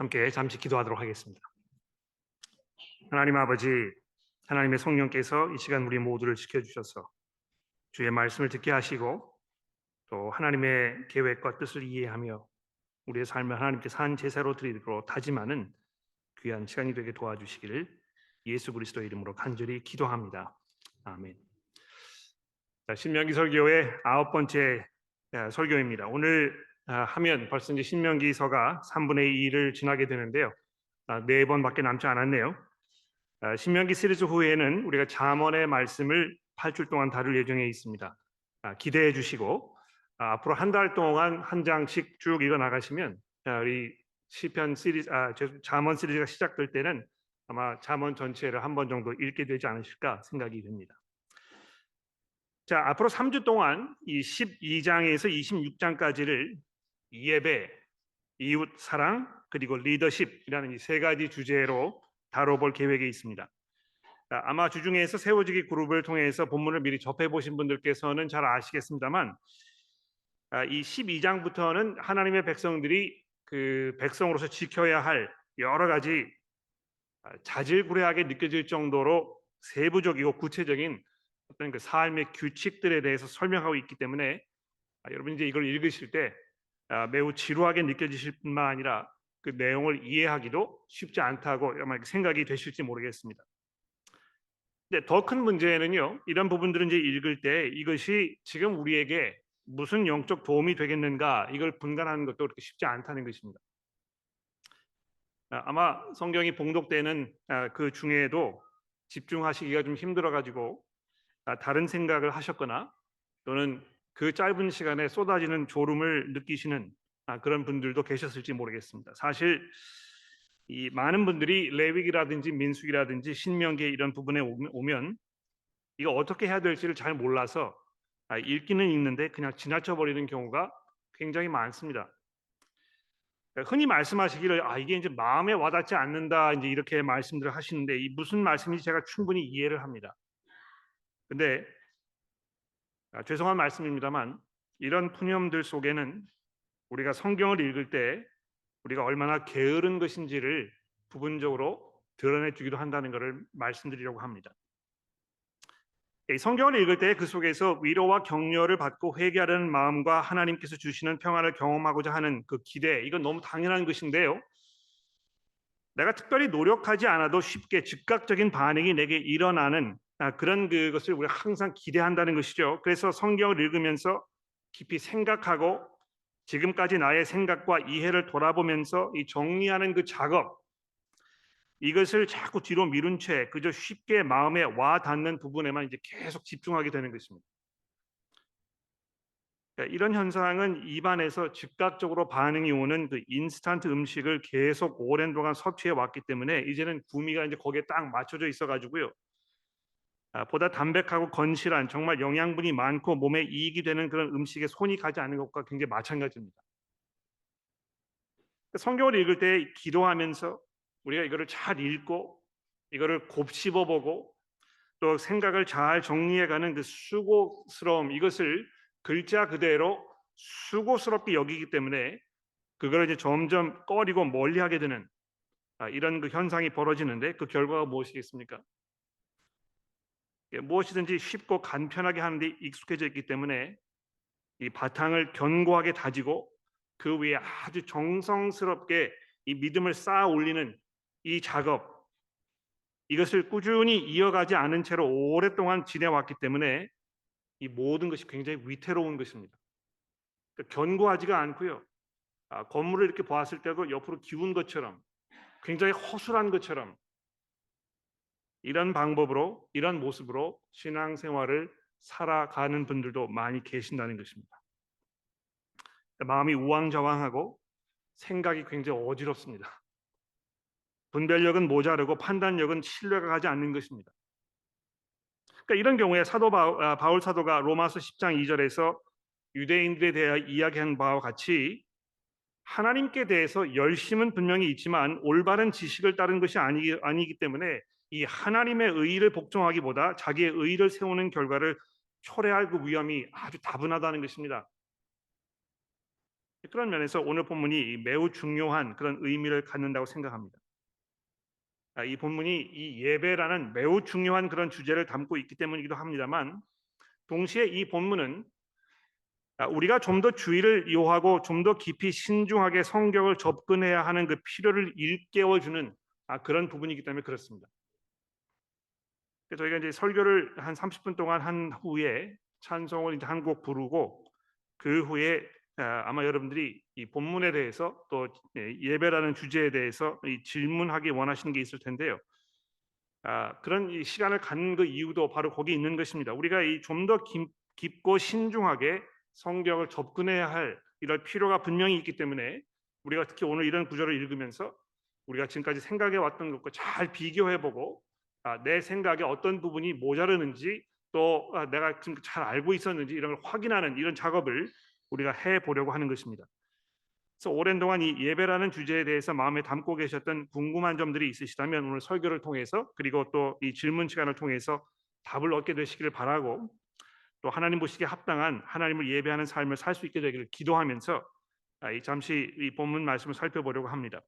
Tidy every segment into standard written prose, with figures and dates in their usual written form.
함께 잠시 기도하도록 하겠습니다. 하나님 아버지, 하나님의 성령께서 이 시간 우리 모두를 지켜주셔서 주의 말씀을 듣게 하시고 또 하나님의 계획과 뜻을 이해하며 우리의 삶을 하나님께 산 제사로 드리도록 다짐하는 귀한 시간이 되게 도와주시기를 예수 그리스도의 이름으로 간절히 기도합니다. 아멘. 신명기 설교의 9번째 설교입니다. 오늘 하면 벌써 이제 신명기서가 3분의 2를 지나게 되는데요. 4번밖에 남지 않았네요. 신명기 시리즈 후에는 우리가 잠언의 말씀을 8주 동안 다룰 예정에 있습니다. 기대해 주시고 앞으로 한 달 동안 한 장씩 쭉 읽어 나가시면 우리 시편 시리즈, 잠언 시리즈가 시작될 때는 아마 잠언 전체를 한 번 정도 읽게 되지 않으실까 생각이 듭니다. 자, 앞으로 3주 동안 이 12장에서 26장까지를 예배, 이웃 사랑, 그리고 리더십이라는 이 세 가지 주제로 다뤄볼 계획이 있습니다. 아마 주중에서 세워지기 그룹을 통해서 본문을 미리 접해보신 분들께서는 잘 아시겠습니다만 이 12장부터는 하나님의 백성들이 그 백성으로서 지켜야 할 여러 가지 자질구레하게 느껴질 정도로 세부적이고 구체적인 어떤 그 삶의 규칙들에 대해서 설명하고 있기 때문에 여러분 이제 이걸 읽으실 때 매우 지루하게 느껴지실 뿐만 아니라 그 내용을 이해하기도 쉽지 않다고 아마 생각이 되실지 모르겠습니다. 근데 더 큰 문제는요, 이런 부분들은 이제 읽을 때 이것이 지금 우리에게 무슨 영적 도움이 되겠는가 이걸 분간하는 것도 그렇게 쉽지 않다는 것입니다. 아마 성경이 봉독되는 그 중에도 집중하시기가 좀 힘들어가지고 다른 생각을 하셨거나 또는 그 짧은 시간에 쏟아지는 졸음을 느끼시는 그런 분들도 계셨을지 모르겠습니다. 사실 이 많은 분들이 레위기라든지 민수기라든지 신명기 이런 부분에 오면 이거 어떻게 해야 될지를 잘 몰라서 읽기는 읽는데 그냥 지나쳐 버리는 경우가 굉장히 많습니다. 흔히 말씀하시기를 이게 이제 마음에 와닿지 않는다 이제 이렇게 말씀들을 하시는데 이 무슨 말씀인지 제가 충분히 이해를 합니다. 근데 죄송한 말씀입니다만 이런 푸념들 속에는 우리가 성경을 읽을 때 우리가 얼마나 게으른 것인지를 부분적으로 드러내 주기도 한다는 것을 말씀드리려고 합니다. 성경을 읽을 때 그 속에서 위로와 격려를 받고 회개하려는 마음과 하나님께서 주시는 평안을 경험하고자 하는 그 기대, 이건 너무 당연한 것인데요. 내가 특별히 노력하지 않아도 쉽게 즉각적인 반응이 내게 일어나는 그런 그것을 우리가 항상 기대한다는 것이죠. 그래서 성경을 읽으면서 깊이 생각하고 지금까지 나의 생각과 이해를 돌아보면서 이 정리하는 그 작업, 이것을 자꾸 뒤로 미룬 채 그저 쉽게 마음에 와 닿는 부분에만 이제 계속 집중하게 되는 것입니다. 이런 현상은 입안에서 즉각적으로 반응이 오는 그 인스턴트 음식을 계속 오랜 동안 섭취해 왔기 때문에 이제는 구미가 이제 거기에 딱 맞춰져 있어 가지고요. 보다 담백하고 건실한 정말 영양분이 많고 몸에 이익이 되는 그런 음식에 손이 가지 않는 것과 굉장히 마찬가지입니다. 성경을 읽을 때 기도하면서 우리가 이거를 잘 읽고 이거를 곱씹어 보고 또 생각을 잘 정리해가는 그 수고스러움, 이것을 글자 그대로 수고스럽게 여기기 때문에 그걸 이제 점점 꺼리고 멀리하게 되는 이런 그 현상이 벌어지는데 그 결과가 무엇이겠습니까? 무엇이든지 쉽고 간편하게 하는데 익숙해져 있기 때문에 이 바탕을 견고하게 다지고 그 위에 아주 정성스럽게 이 믿음을 쌓아 올리는 이 작업, 이것을 꾸준히 이어가지 않은 채로 오랫동안 지내왔기 때문에 이 모든 것이 굉장히 위태로운 것입니다. 그러니까 견고하지가 않고요. 건물을 이렇게 보았을 때도 옆으로 기운 것처럼 굉장히 허술한 것처럼 이런 방법으로 이런 모습으로 신앙생활을 살아가는 분들도 많이 계신다는 것입니다. 마음이 우왕좌왕하고 생각이 굉장히 어지럽습니다. 분별력은 모자르고 판단력은 신뢰가 가지 않는 것입니다. 그러니까 이런 경우에 바울 사도가 로마서 10장 2절에서 유대인들에 대해 이야기한 바와 같이 하나님께 대해서 열심은 분명히 있지만 올바른 지식을 따른 것이 아니기 때문에 이 하나님의 의의를 복종하기보다 자기의 의의를 세우는 결과를 초래할 그 위험이 아주 다분하다는 것입니다. 그런 면에서 오늘 본문이 매우 중요한 그런 의미를 갖는다고 생각합니다. 이 본문이 이 예배라는 매우 중요한 그런 주제를 담고 있기 때문이기도 합니다만, 동시에 이 본문은 우리가 좀 더 주의를 요하고 좀 더 깊이 신중하게 성경을 접근해야 하는 그 필요를 일깨워주는 그런 부분이기 때문에 그렇습니다. 저희가 이제 설교를 한 30분 동안 한 후에 찬송을 이제 한 곡 부르고, 그 후에 아마 여러분들이 이 본문에 대해서 또 예배라는 주제에 대해서 이 질문하기 원하시는 게 있을 텐데요. 그런 이 시간을 갖는 그 이유도 바로 거기 있는 것입니다. 우리가 이 좀 더 깊고 신중하게 성경을 접근해야 할 이럴 필요가 분명히 있기 때문에, 우리가 특히 오늘 이런 구절을 읽으면서 우리가 지금까지 생각해 왔던 것과 잘 비교해보고 내 생각에 어떤 부분이 모자르는지, 또 내가 지금 잘 알고 있었는지 이런 걸 확인하는 이런 작업을 우리가 해보려고 하는 것입니다. 그래서 오랜 동안 이 예배라는 주제에 대해서 마음에 담고 계셨던 궁금한 점들이 있으시다면 오늘 설교를 통해서, 그리고 또 이 질문 시간을 통해서 답을 얻게 되시기를 바라고, 또 하나님 보시기에 합당한 하나님을 예배하는 삶을 살 수 있게 되기를 기도하면서 잠시 이 본문 말씀을 살펴보려고 합니다.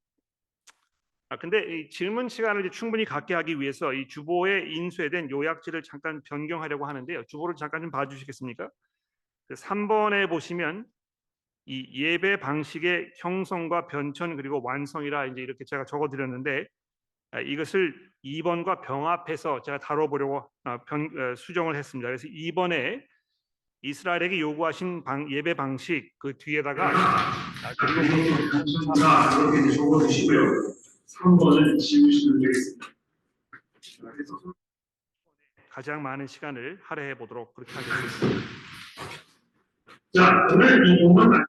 근데 이 질문 시간을 충분히 갖게 하기 위해서 이 주보에 인쇄된 요약지를 잠깐 변경하려고 하는데요. 주보를 잠깐 좀 봐주시겠습니까? 3번에 보시면 이 예배 방식의 형성과 변천 그리고 완성이라 이제 이렇게 제가 적어드렸는데, 이것을 2번과 병합해서 제가 다뤄보려고 수정을 했습니다. 그래서 2번에 이스라엘에게 요구하신 예배 방식 그 뒤에다가 그리고 이렇게 적어주시고요. 3번을 지우시면 되겠습니다. 그래서 가장 많은 시간을 할애해 보도록 그렇게 하겠습니다. 자, 오늘 이 본문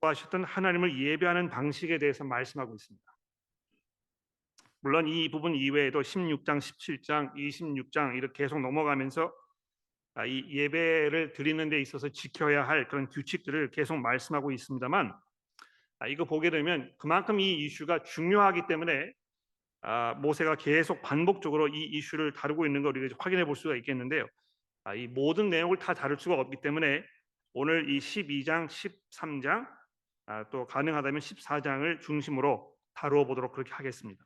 하셨던 하나님을 예배하는 방식에 대해서 말씀하고 있습니다. 물론 이 부분 이외에도 16장, 17장, 26장 이렇게 계속 넘어가면서 이 예배를 드리는 데 있어서 지켜야 할 그런 규칙들을 계속 말씀하고 있습니다만, 이거 보게 되면 그만큼 이 이슈가 중요하기 때문에 모세가 계속 반복적으로 이 이슈를 다루고 있는 걸 우리가 확인해 볼 수가 있겠는데요. 이 모든 내용을 다 다룰 수가 없기 때문에 오늘 이 12장, 13장, 또 가능하다면 14장을 중심으로 다루어 보도록 그렇게 하겠습니다.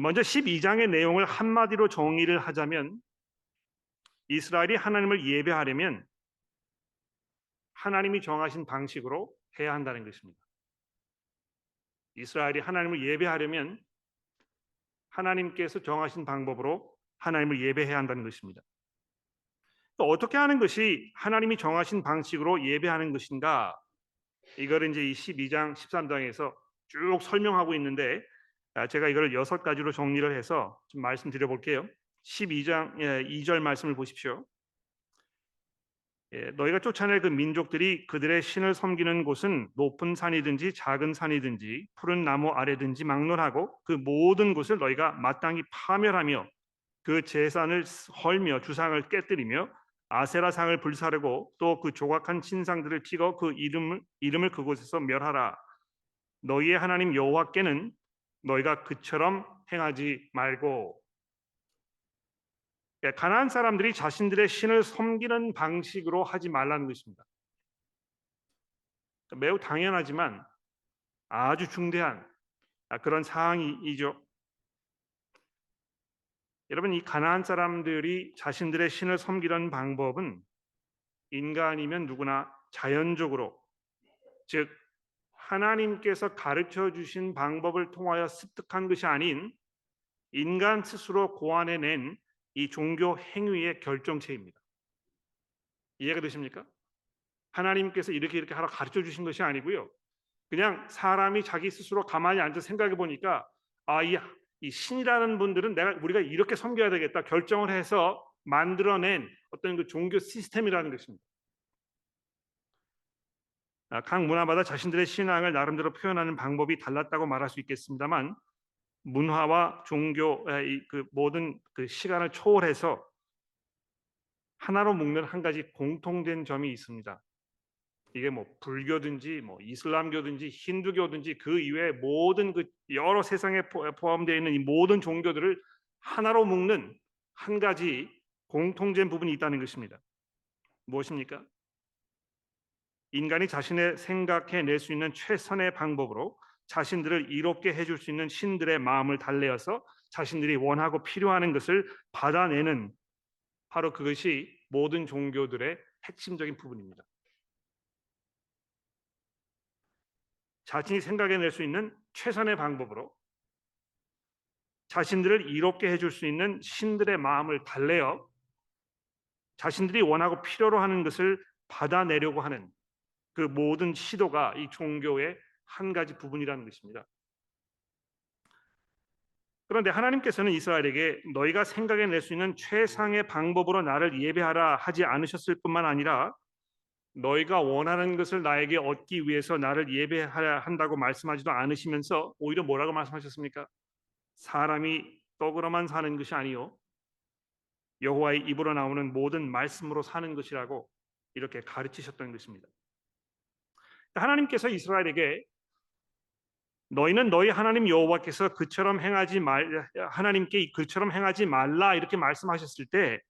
먼저 12장의 내용을 한마디로 정의를 하자면, 이스라엘이 하나님을 예배하려면 하나님이 정하신 방식으로 해야 한다는 것입니다. 이스라엘이 하나님을 예배하려면 하나님께서 정하신 방법으로 하나님을 예배해야 한다는 것입니다. 또 어떻게 하는 것이 하나님이 정하신 방식으로 예배하는 것인가? 이걸 이제 이 12장, 13장에서 쭉 설명하고 있는데, 제가 이걸 6가지로 정리를 해서 좀 말씀드려 볼게요. 12장 2절 말씀을 보십시오. 너희가 쫓아낼 그 민족들이 그들의 신을 섬기는 곳은 높은 산이든지 작은 산이든지 푸른 나무 아래든지 막론하고 그 모든 곳을 너희가 마땅히 파멸하며 그 제산을 헐며 주상을 깨뜨리며 아세라상을 불사르고 또 그 조각한 신상들을 찍어 그 이름을 그곳에서 멸하라. 너희의 하나님 여호와께는 너희가 그처럼 행하지 말고. 가나안 사람들이 자신들의 신을 섬기는 방식으로 하지 말라는 것입니다. 매우 당연하지만 아주 중대한 그런 사항이죠. 여러분, 이 가나안 사람들이 자신들의 신을 섬기는 방법은 인간이면 누구나 자연적으로, 즉 하나님께서 가르쳐 주신 방법을 통하여 습득한 것이 아닌 인간 스스로 고안해낸 이 종교 행위의 결정체입니다. 이해가 되십니까? 하나님께서 이렇게 하라 가르쳐 주신 것이 아니고요. 그냥 사람이 자기 스스로 가만히 앉아 생각해 보니까 이 신이라는 분들은 우리가 이렇게 섬겨야 되겠다 결정을 해서 만들어낸 어떤 그 종교 시스템이라는 것입니다. 각 문화마다 자신들의 신앙을 나름대로 표현하는 방법이 달랐다고 말할 수 있겠습니다만, 문화와 종교 그 모든 그 시간을 초월해서 하나로 묶는 한 가지 공통된 점이 있습니다. 이게 뭐 불교든지 뭐 이슬람교든지 힌두교든지 그 이외의 모든 그 여러 세상에 포함되어 있는 이 모든 종교들을 하나로 묶는 한 가지 공통된 부분이 있다는 것입니다. 무엇입니까? 인간이 자신의 생각해낼 수 있는 최선의 방법으로 자신들을 이롭게 해줄 수 있는 신들의 마음을 달래어서 자신들이 원하고 필요하는 것을 받아내는, 바로 그것이 모든 종교들의 핵심적인 부분입니다. 자신이 생각해낼 수 있는 최선의 방법으로 자신들을 이롭게 해줄 수 있는 신들의 마음을 달래어 자신들이 원하고 필요로 하는 것을 받아내려고 하는 그 모든 시도가 이 종교의 한 가지 부분이라는 것입니다. 그런데 하나님께서는 이스라엘에게 너희가 생각해낼 수 있는 최상의 방법으로 나를 예배하라 하지 않으셨을 뿐만 아니라 너희가 원하는 것을 나에게 얻기 위해서 나를 예배하라 한다고 말씀하지도 않으시면서 오히려 뭐라고 말씀하셨습니까? 사람이 떡으로만 사는 것이 아니요 여호와의 입으로 나오는 모든 말씀으로 사는 것이라고 이렇게 가르치셨던 것입니다. 하나님께서 이스라엘에게 너희는 너희 하나님 여호와께서 그처럼 행하지 말 하나님께 그처럼 행하지 말라 이렇게 말씀하셨을 때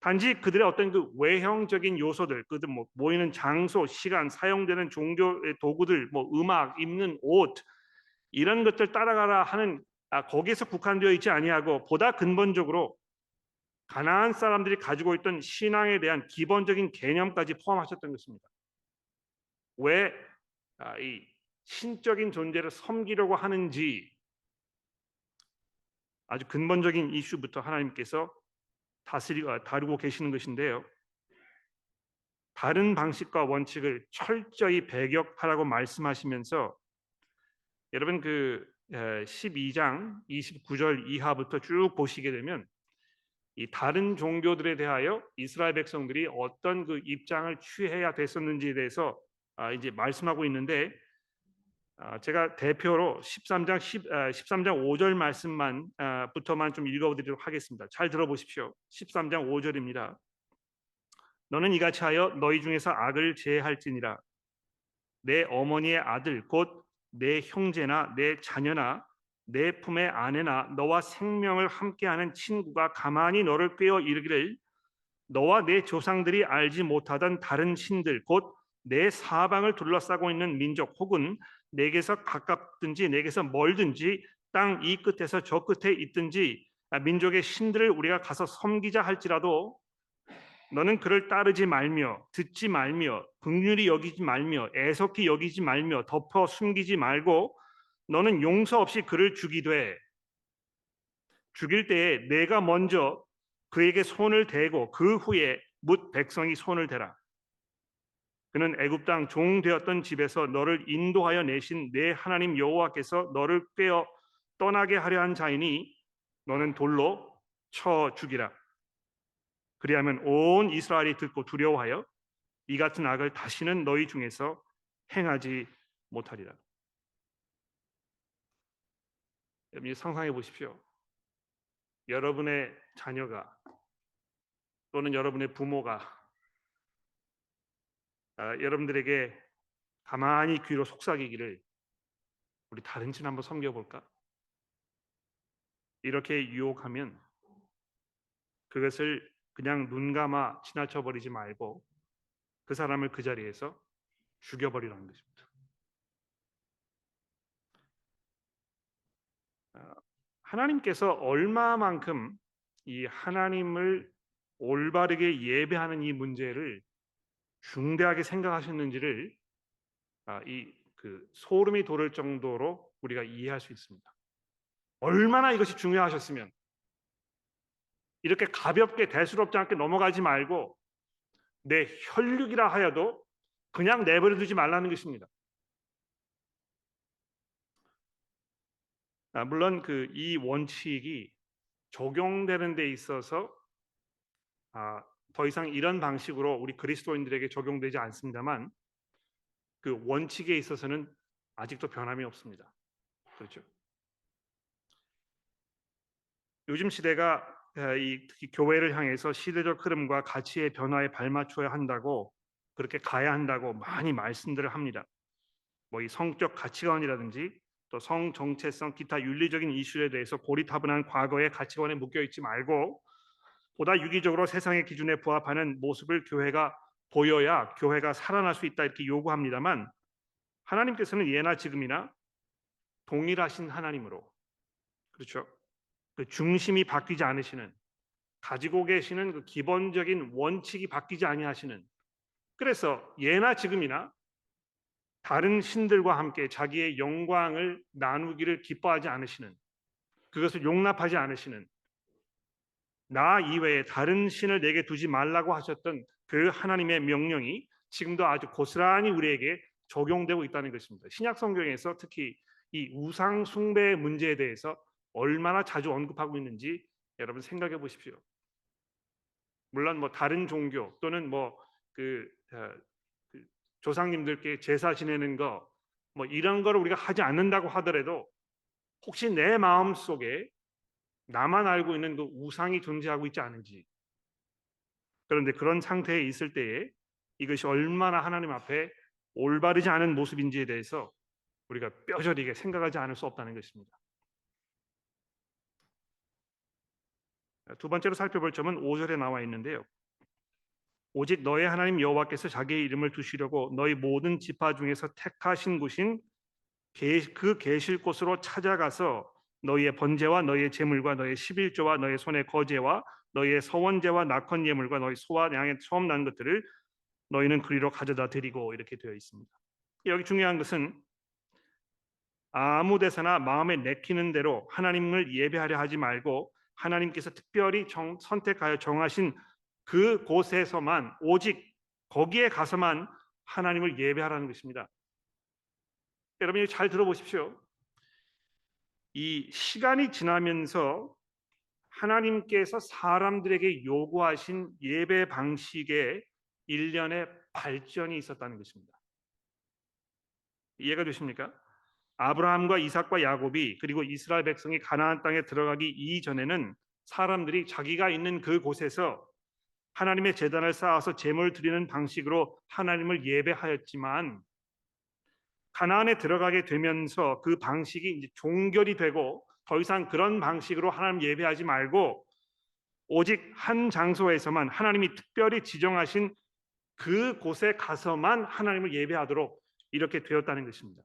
단지 그들의 어떤 그 외형적인 요소들, 그들 뭐 모이는 장소, 시간, 사용되는 종교의 도구들, 뭐 음악, 입는 옷 이런 것들 따라가라 하는 거기에서 국한되어 있지 아니하고 보다 근본적으로 가나안 사람들이 가지고 있던 신앙에 대한 기본적인 개념까지 포함하셨던 것입니다. 왜 이 신적인 존재를 섬기려고 하는지 아주 근본적인 이슈부터 하나님께서 다루고 계시는 것인데요. 다른 방식과 원칙을 철저히 배격하라고 말씀하시면서 여러분 그 12장 29절 이하부터 쭉 보시게 되면 이 다른 종교들에 대하여 이스라엘 백성들이 어떤 그 입장을 취해야 됐었는지에 대해서 이제 말씀하고 있는데 제가 대표로 13장 5절 말씀만 부터만 좀 읽어드리도록 하겠습니다. 잘 들어보십시오. 13장 5절입니다. 너는 이같이 하여 너희 중에서 악을 제할지니라. 내 어머니의 아들 곧 내 형제나 내 자녀나 내 품의 아내나 너와 생명을 함께하는 친구가 가만히 너를 꾀어 이르기를 너와 내 조상들이 알지 못하던 다른 신들 곧 내 사방을 둘러싸고 있는 민족 혹은 내게서 가깝든지 내게서 멀든지 땅 이 끝에서 저 끝에 있든지 민족의 신들을 우리가 가서 섬기자 할지라도 너는 그를 따르지 말며 듣지 말며 긍휼히 여기지 말며 애석히 여기지 말며 덮어 숨기지 말고 너는 용서 없이 그를 죽이되 죽일 때에 내가 먼저 그에게 손을 대고 그 후에 뭇 백성이 손을 대라. 그는 애굽 땅 종 되었던 집에서 너를 인도하여 내신 내 하나님 여호와께서 너를 꿰어 떠나게 하려 한 자이니 너는 돌로 쳐 죽이라. 그리하면 온 이스라엘이 듣고 두려워하여 이 같은 악을 다시는 너희 중에서 행하지 못하리라. 여러분 상상해 보십시오. 여러분의 자녀가 또는 여러분의 부모가 여러분들에게 가만히 귀로 속삭이기를 우리 다른 신 한번 섬겨볼까? 이렇게 유혹하면 그것을 그냥 눈 감아 지나쳐 버리지 말고 그 사람을 그 자리에서 죽여버리라는 것입니다. 하나님께서 얼마만큼 이 하나님을 올바르게 예배하는 이 문제를 중대하게 생각하셨는지를 이 그 소름이 돋을 정도로 우리가 이해할 수 있습니다. 얼마나 이것이 중요하셨으면 이렇게 가볍게 대수롭지 않게 넘어가지 말고 내 혈육이라 하여도 그냥 내버려 두지 말라는 것입니다. 물론 그 이 원칙이 적용되는 데 있어서 더 이상 이런 방식으로 우리 그리스도인들에게 적용되지 않습니다만 그 원칙에 있어서는 아직도 변함이 없습니다. 그렇죠? 요즘 시대가 특히 교회를 향해서 시대적 흐름과 가치의 변화에 발맞춰야 한다고 그렇게 가야 한다고 많이 말씀들을 합니다. 뭐 이 성적 가치관이라든지 또 성 정체성 기타 윤리적인 이슈에 대해서 고리타분한 과거의 가치관에 묶여 있지 말고 보다 유기적으로 세상의 기준에 부합하는 모습을 교회가 보여야 교회가 살아날 수 있다 이렇게 요구합니다만 하나님께서는 예나 지금이나 동일하신 하나님으로 그렇죠. 그 중심이 바뀌지 않으시는 가지고 계시는 그 기본적인 원칙이 바뀌지 아니하시는 그래서 예나 지금이나 다른 신들과 함께 자기의 영광을 나누기를 기뻐하지 않으시는 그것을 용납하지 않으시는 나 이외에 다른 신을 내게 두지 말라고 하셨던 그 하나님의 명령이 지금도 아주 고스란히 우리에게 적용되고 있다는 것입니다. 신약 성경에서 특히 이 우상 숭배의 문제에 대해서 얼마나 자주 언급하고 있는지 여러분 생각해 보십시오. 물론 뭐 다른 종교 또는 그, 그 조상님들께 제사 지내는 거 뭐 이런 거를 우리가 하지 않는다고 하더라도 혹시 내 마음 속에 나만 알고 있는 그 우상이 존재하고 있지 않은지 그런데 그런 상태에 있을 때에 이것이 얼마나 하나님 앞에 올바르지 않은 모습인지에 대해서 우리가 뼈저리게 생각하지 않을 수 없다는 것입니다. 두 번째로 살펴볼 점은 5절에 나와 있는데요. 오직 너의 하나님 여호와께서 자기의 이름을 두시려고 너희 모든 지파 중에서 택하신 곳인 그 계실 곳으로 찾아가서 너희의 번제와 너희의 제물과 너희의 십일조와 너희의 손의 거제와 너희의 서원제와 낙헌 예물과 너희 소와 양의 처음 난 것들을 너희는 그리로 가져다 드리고 이렇게 되어 있습니다. 여기 중요한 것은 아무 데서나 마음에 내키는 대로 하나님을 예배하려 하지 말고 하나님께서 특별히 선택하여 정하신 그 곳에서만 오직 거기에 가서만 하나님을 예배하라는 것입니다. 여러분이 잘 들어보십시오. 이 시간이 지나면서 하나님께서 사람들에게 요구하신 예배 방식에 일련의 발전이 있었다는 것입니다. 이해가 되십니까? 아브라함과 이삭과 야곱이 그리고 이스라엘 백성이 가나안 땅에 들어가기 이전에는 사람들이 자기가 있는 그 곳에서 하나님의 제단을 쌓아서 제물 드리는 방식으로 하나님을 예배하였지만 가나안에 들어가게 되면서 그 방식이 이제 종결이 되고 더 이상 그런 방식으로 하나님 예배하지 말고 오직 한 장소에서만 하나님이 특별히 지정하신 그 곳에 가서만 하나님을 예배하도록 이렇게 되었다는 것입니다.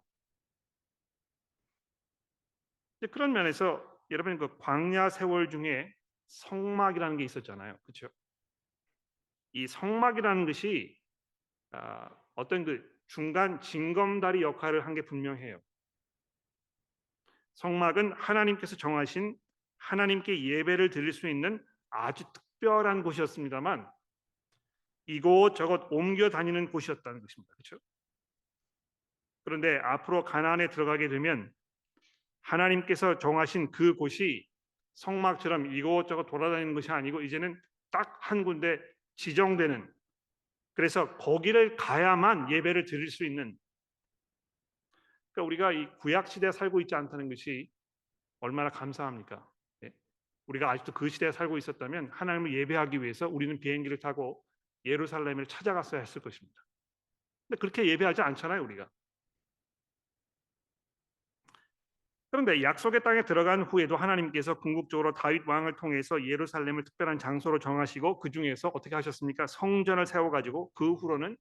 그런 면에서 여러분 그 광야 세월 중에 성막이라는 게 있었잖아요. 그렇죠? 이 성막이라는 것이 어떤 그 중간 징검다리 역할을 한 게 분명해요. 성막은 하나님께서 정하신 하나님께 예배를 드릴 수 있는 아주 특별한 곳이었습니다만 이곳저곳 옮겨 다니는 곳이었다는 것입니다. 그렇죠? 그런데 앞으로 가나안에 들어가게 되면 하나님께서 정하신 그 곳이 성막처럼 이곳저곳 돌아다니는 것이 아니고 이제는 딱 한 군데 지정되는 그래서 거기를 가야만 예배를 드릴 수 있는 그러니까 우리가 이 구약 시대에 살고 있지 않다는 것이 얼마나 감사합니까? 예. 우리가 아직도 그 시대에 살고 있었다면 하나님을 예배하기 위해서 우리는 비행기를 타고 예루살렘을 찾아갔어야 했을 것입니다. 근데 그렇게 예배하지 않잖아요, 우리가. 그런데 약속의 땅에 들어간 후에도 하나님께서 궁극적으로 다윗 왕을 통해서 예루살렘을 특별한 장소로 정하시고 그 중에서 어떻게 하셨습니까? 성전을 세워가지고 그 후로는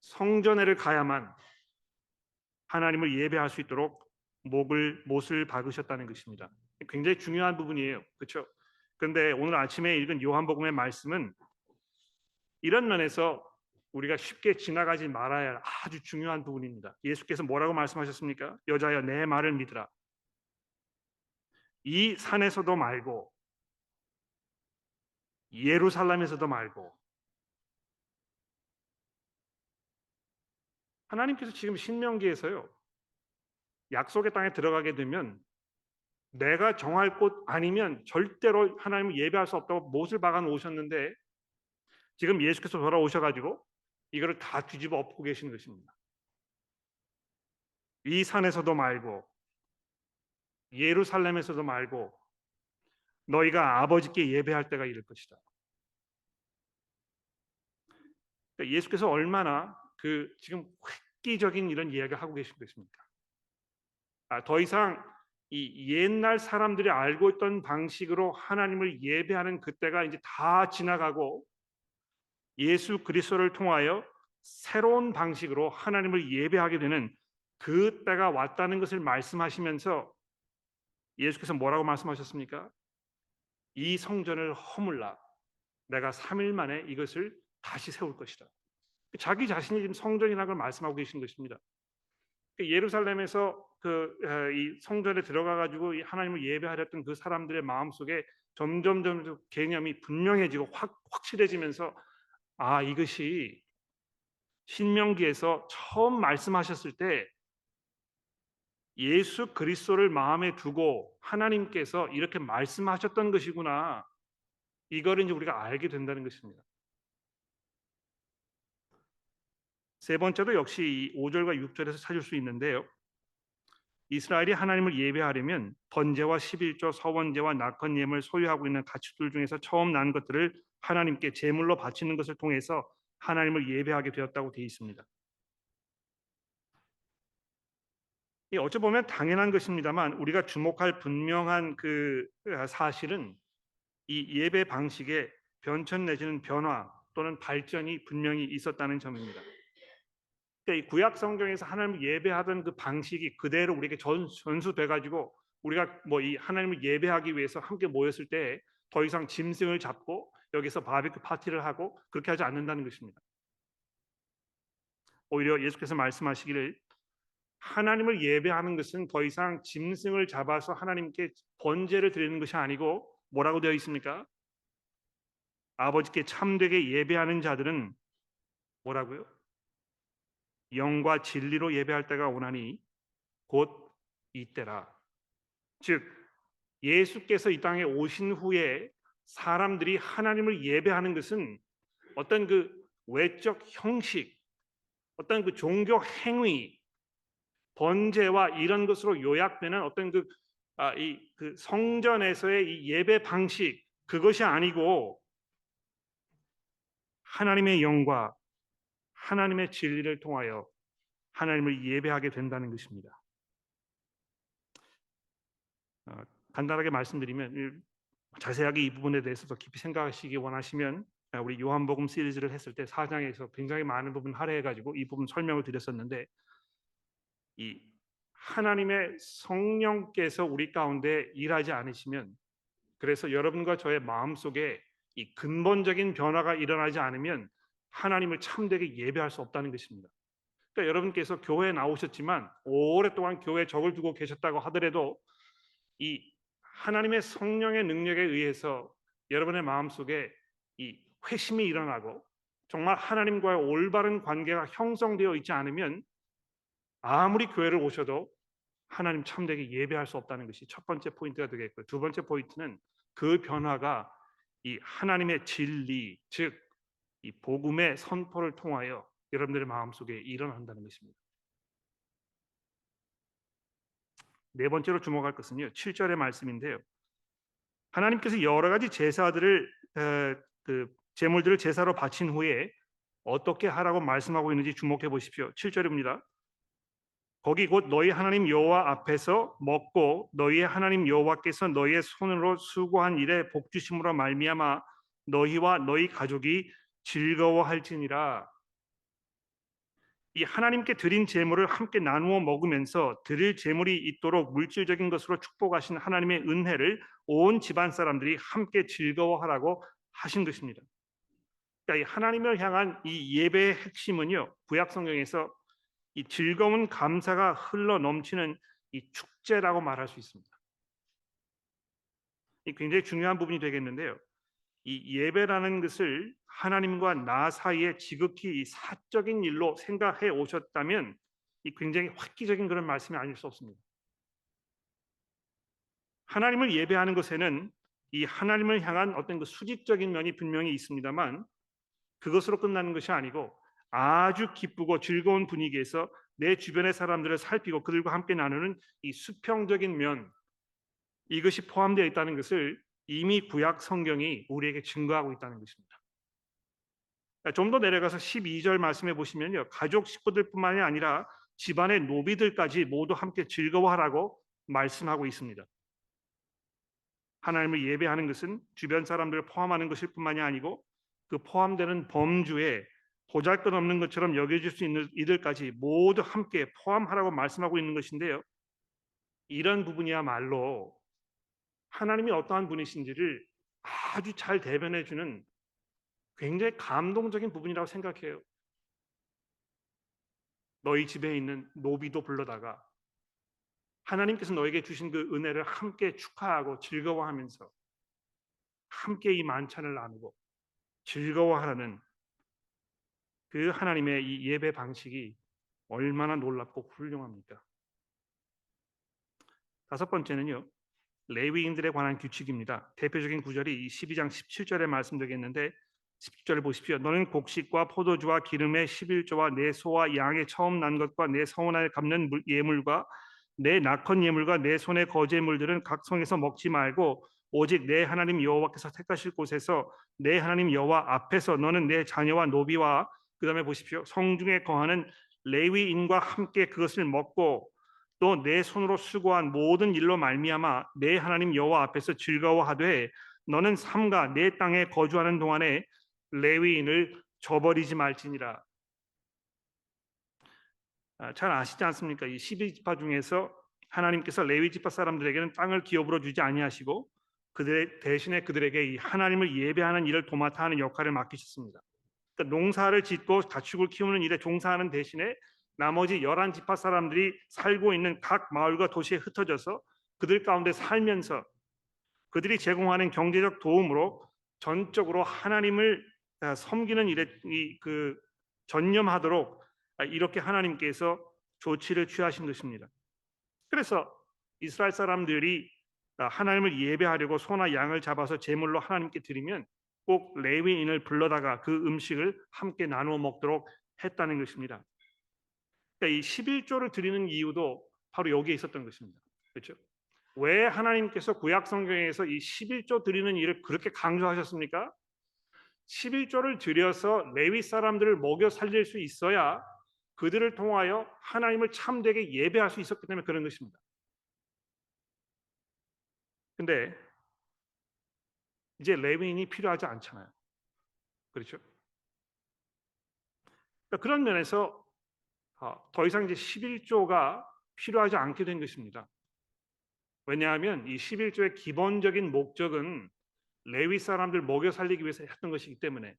성전에를 가야만 하나님을 예배할 수 있도록 못을 박으셨다는 것입니다. 굉장히 중요한 부분이에요. 그렇죠? 그런데 오늘 아침에 읽은 요한복음의 말씀은 이런 면에서 우리가 쉽게 지나가지 말아야 할 아주 중요한 부분입니다. 예수께서 뭐라고 말씀하셨습니까? 여자여 내 말을 믿으라. 이 산에서도 말고 예루살렘에서도 말고 하나님께서 지금 신명기에서요. 약속의 땅에 들어가게 되면 내가 정할 곳 아니면 절대로 하나님을 예배할 수 없다고 못을 박아 놓으셨는데 지금 예수께서 돌아오셔가지고 이거를 다 뒤집어 엎고 계시는 것입니다. 이 산에서도 말고 예루살렘에서도 말고 너희가 아버지께 예배할 때가 이를 것이다. 그러니까 예수께서 얼마나 그 지금 획기적인 이런 이야기를 하고 계신 것입니까? 더 이상 이 옛날 사람들이 알고 있던 방식으로 하나님을 예배하는 그때가 이제 다 지나가고 예수 그리스도를 통하여 새로운 방식으로 하나님을 예배하게 되는 그 때가 왔다는 것을 말씀하시면서 예수께서 뭐라고 말씀하셨습니까? 이 성전을 허물라. 내가 3일 만에 이것을 다시 세울 것이다. 자기 자신이 지금 성전이라는 걸 말씀하고 계신 것입니다. 예루살렘에서 이 성전에 들어가 가지고 하나님을 예배하렸던 그 사람들의 마음속에 점점 개념이 분명해지고 확실해지면서 이것이 신명기에서 처음 말씀하셨을 때 예수 그리스도를 마음에 두고 하나님께서 이렇게 말씀하셨던 것이구나. 이거를 이제 우리가 알게 된다는 것입니다. 세 번째도 역시 이 5절과 6절에서 찾을 수 있는데요. 이스라엘이 하나님을 예배하려면 번제와 11조, 서원제와 낙헌 예물 소유하고 있는 가축들 중에서 처음 난 것들을 하나님께 제물로 바치는 것을 통해서 하나님을 예배하게 되었다고 되어 있습니다. 어찌 보면 당연한 것입니다만 우리가 주목할 분명한 사실은 이 예배 방식의 변천 내지는 변화 또는 발전이 분명히 있었다는 점입니다. 그러니까 이 구약 성경에서 하나님을 예배하던 그 방식이 그대로 우리에게 전수돼 가지고 우리가 뭐 이 하나님을 예배하기 위해서 함께 모였을 때 더 이상 짐승을 잡고 여기서 바비큐 파티를 하고 그렇게 하지 않는다는 것입니다. 오히려 예수께서 말씀하시기를 하나님을 예배하는 것은 더 이상 짐승을 잡아서 하나님께 번제를 드리는 것이 아니고 뭐라고 되어 있습니까? 아버지께 참되게 예배하는 자들은 뭐라고요? 영과 진리로 예배할 때가 오나니 곧 이때라. 즉 예수께서 이 땅에 오신 후에 사람들이 하나님을 예배하는 것은 어떤 그 외적 형식, 어떤 그 종교 행위, 번제와 이런 것으로 요약되는 어떤 그 성전에서의 이 예배 방식 그것이 아니고 하나님의 영과 하나님의 진리를 통하여 하나님을 예배하게 된다는 것입니다. 간단하게 말씀드리면 자세하게 이 부분에 대해서 더 깊이 생각하시기 원하시면 우리 요한복음 시리즈를 했을 때 4장에서 굉장히 많은 부분 할애해가지고 이 부분 설명을 드렸었는데 이 하나님의 성령께서 우리 가운데 일하지 않으시면 그래서 여러분과 저의 마음속에 이 근본적인 변화가 일어나지 않으면 하나님을 참되게 예배할 수 없다는 것입니다. 그러니까 여러분께서 교회에 나오셨지만 오랫동안 교회에 적을 두고 계셨다고 하더라도 이 하나님의 성령의 능력에 의해서 여러분의 마음속에 이 회심이 일어나고 정말 하나님과의 올바른 관계가 형성되어 있지 않으면 아무리 교회를 오셔도 하나님 참되게 예배할 수 없다는 것이 첫 번째 포인트가 되겠고요. 두 번째 포인트는 그 변화가 이 하나님의 진리, 즉 이 복음의 선포를 통하여 여러분들의 마음속에 일어난다는 것입니다. 네 번째로 주목할 것은요. 7절의 말씀인데요. 하나님께서 여러 가지 제사들을 제물들을 제사로 바친 후에 어떻게 하라고 말씀하고 있는지 주목해 보십시오. 7절입니다. 거기 곧 너희 하나님 여호와 앞에서 먹고 너희의 하나님 여호와께서 너희의 손으로 수고한 일에 복 주심으로 말미암아 너희와 너희 가족이 즐거워할지니라. 이 하나님께 드린 제물을 함께 나누어 먹으면서 드릴 제물이 있도록 물질적인 것으로 축복하신 하나님의 은혜를 온 집안 사람들이 함께 즐거워하라고 하신 것입니다. 그러니까 이 하나님을 향한 이 예배의 핵심은요. 구약 성경에서 이 즐거운 감사가 흘러 넘치는 이 축제라고 말할 수 있습니다. 이 굉장히 중요한 부분이 되겠는데요. 이 예배라는 것을 하나님과 나 사이에 지극히 이 사적인 일로 생각해 오셨다면 이 굉장히 획기적인 그런 말씀이 아닐 수 없습니다. 하나님을 예배하는 것에는 이 하나님을 향한 어떤 그 수직적인 면이 분명히 있습니다만 그것으로 끝나는 것이 아니고 아주 기쁘고 즐거운 분위기에서 내 주변의 사람들을 살피고 그들과 함께 나누는 이 수평적인 면 이것이 포함되어 있다는 것을 이미 구약 성경이 우리에게 증거하고 있다는 것입니다. 좀 더 내려가서 12절 말씀해 보시면요. 가족 식구들뿐만이 아니라 집안의 노비들까지 모두 함께 즐거워하라고 말씀하고 있습니다. 하나님을 예배하는 것은 주변 사람들을 포함하는 것일 뿐만이 아니고 그 포함되는 범주에 보잘것없는 것처럼 여겨질 수 있는 이들까지 모두 함께 포함하라고 말씀하고 있는 것인데요. 이런 부분이야말로 하나님이 어떠한 분이신지를 아주 잘 대변해 주는 굉장히 감동적인 부분이라고 생각해요. 너희 집에 있는 노비도 불러다가 하나님께서 너에게 주신 그 은혜를 함께 축하하고 즐거워하면서 함께 이 만찬을 나누고 즐거워하라는 그 하나님의 이 예배 방식이 얼마나 놀랍고 훌륭합니까? 다섯 번째는요. 레위인들에 관한 규칙입니다. 대표적인 구절이 이 12장 17절에 말씀드리겠는데 17절을 보십시오. 너는 곡식과 포도주와 기름의 11조와 내 소와 양의 처음 난 것과 내 성원을 갚는 예물과 내 낙헌 예물과 내 손의 거제물들은 각 성에서 먹지 말고 오직 내 하나님 여호와께서 택하실 곳에서 내 하나님 여호와 앞에서 너는 내 자녀와 노비와 그다음에 보십시오. 성중에 거하는 레위인과 함께 그것을 먹고 또 내 손으로 수고한 모든 일로 말미암아 내 하나님 여호와 앞에서 즐거워하되 너는 삼가 내 땅에 거주하는 동안에 레위인을 저버리지 말지니라. 잘 아시지 않습니까? 이 12지파 중에서 하나님께서 레위 지파 사람들에게는 땅을 기업으로 주지 아니하시고 그들 대신에 그들에게 이 하나님을 예배하는 일을 도맡아 하는 역할을 맡기셨습니다. 그러니까 농사를 짓고 가축을 키우는 일에 종사하는 대신에 나머지 11지파 사람들이 살고 있는 각 마을과 도시에 흩어져서 그들 가운데 살면서 그들이 제공하는 경제적 도움으로 전적으로 하나님을 섬기는 일에 전념하도록 이렇게 하나님께서 조치를 취하신 것입니다. 그래서 이스라엘 사람들이 하나님을 예배하려고 소나 양을 잡아서 제물로 하나님께 드리면 꼭 레위인을 불러다가 그 음식을 함께 나누어 먹도록 했다는 것입니다. 그러니까 이 11조를 드리는 이유도 바로 여기에 있었던 것입니다. 그렇죠? 왜 하나님께서 구약 성경에서 이 11조 드리는 일을 그렇게 강조하셨습니까? 11조를 드려서 레위 사람들을 먹여 살릴 수 있어야 그들을 통하여 하나님을 참되게 예배할 수 있었기 때문에 그런 것입니다. 근데 이제 레위인이 필요하지 않잖아요. 그렇죠? 그러니까 그런 면에서 더 이상 이제 11조가 필요하지 않게 된 것입니다. 왜냐하면 이 11조의 기본적인 목적은 레위 사람들 먹여 살리기 위해서 했던 것이기 때문에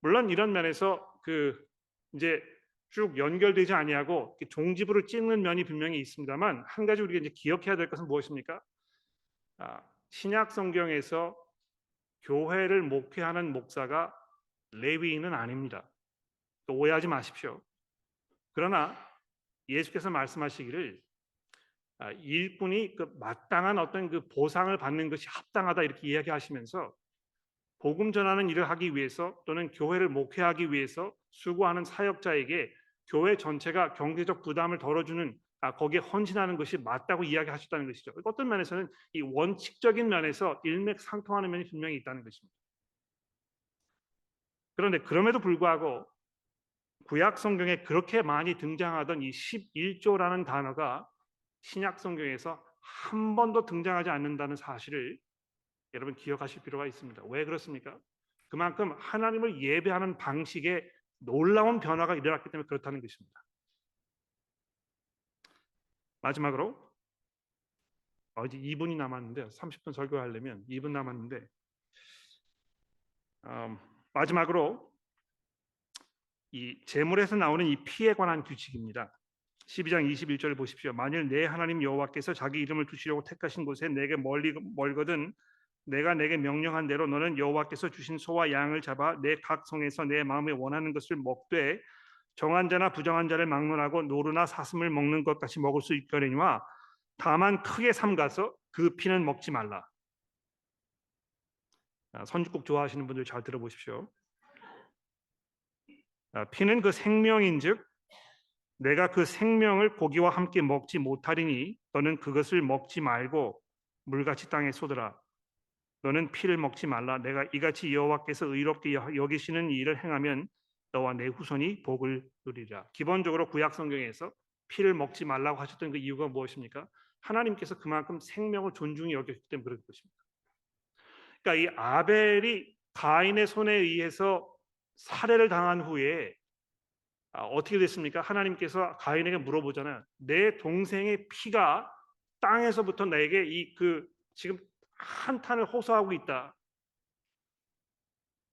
물론 이런 면에서 이제 쭉 연결되지 아니하고 종지부를 찍는 면이 분명히 있습니다만 한 가지 우리가 이제 기억해야 될 것은 무엇입니까? 신약 성경에서 교회를 목회하는 목사가 레위인은 아닙니다. 또 오해하지 마십시오. 그러나 예수께서 말씀하시기를 일꾼이 마땅한 어떤 보상을 받는 것이 합당하다 이렇게 이야기하시면서 복음 전하는 일을 하기 위해서 또는 교회를 목회하기 위해서 수고하는 사역자에게 교회 전체가 경제적 부담을 덜어주는 거기에 헌신하는 것이 맞다고 이야기하셨다는 것이죠. 어떤 면에서는 이 원칙적인 면에서 일맥상통하는 면이 분명히 있다는 것입니다. 그런데 그럼에도 불구하고 구약 성경에 그렇게 많이 등장하던 이 11조라는 단어가 신약 성경에서 한 번도 등장하지 않는다는 사실을 여러분 기억하실 필요가 있습니다. 왜 그렇습니까? 그만큼 하나님을 예배하는 방식에 놀라운 변화가 일어났기 때문에 그렇다는 것입니다. 마지막으로 이제 2분이 남았는데 30분 설교하려면 2분 남았는데 마지막으로 이 제물에서 나오는 이 피에 관한 규칙입니다. 12장 21절을 보십시오. 만일 내 하나님 여호와께서 자기 이름을 두시려고 택하신 곳에 내게 멀거든 내가 내게 명령한 대로 너는 여호와께서 주신 소와 양을 잡아 내 각 성에서 내 마음에 원하는 것을 먹되 정한 자나 부정한 자를 막론하고 노루나 사슴을 먹는 것 같이 먹을 수 있거니와 다만 크게 삼가서 그 피는 먹지 말라. 선지국 좋아하시는 분들 잘 들어보십시오. 피는 그 생명인즉 내가 그 생명을 고기와 함께 먹지 못하리니 너는 그것을 먹지 말고 물같이 땅에 쏟으라. 너는 피를 먹지 말라. 내가 이같이 여호와께서 의롭게 여기시는 일을 행하면 너와 내 후손이 복을 누리리라. 기본적으로 구약 성경에서 피를 먹지 말라고 하셨던 그 이유가 무엇입니까? 하나님께서 그만큼 생명을 존중히 여겼기 때문에 그런 것입니다. 그러니까 이 아벨이 가인의 손에 의해서 살해를 당한 후에 어떻게 됐습니까? 하나님께서 가인에게 물어보잖아요. 내 동생의 피가 땅에서부터 내게 지금 한탄을 호소하고 있다.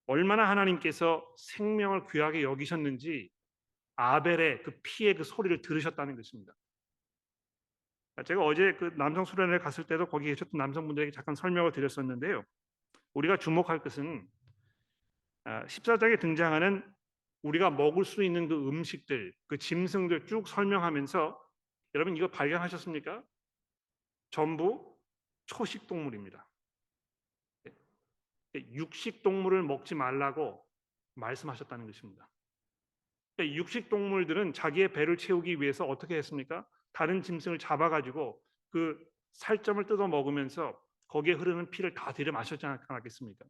얼마나 하나님께서 생명을 귀하게 여기셨는지 아벨의 그 피의 그 소리를 들으셨다는 것입니다. 제가 어제 그 남성 수련회에 갔을 때도 거기 계셨던 남성분들에게 잠깐 설명을 드렸었는데요. 우리가 주목할 것은 14장에 등장하는 우리가 먹을 수 있는 그 음식들, 그 짐승들 쭉 설명하면서 여러분 이거 발견하셨습니까? 전부 초식 동물입니다. 육식 동물을 먹지 말라고 말씀하셨다는 것입니다. 육식 동물들은 자기의 배를 채우기 위해서 어떻게 했습니까? 다른 짐승을 잡아가지고 그 살점을 뜯어 먹으면서 거기에 흐르는 피를 다 들여 마셨지 않았겠습니까?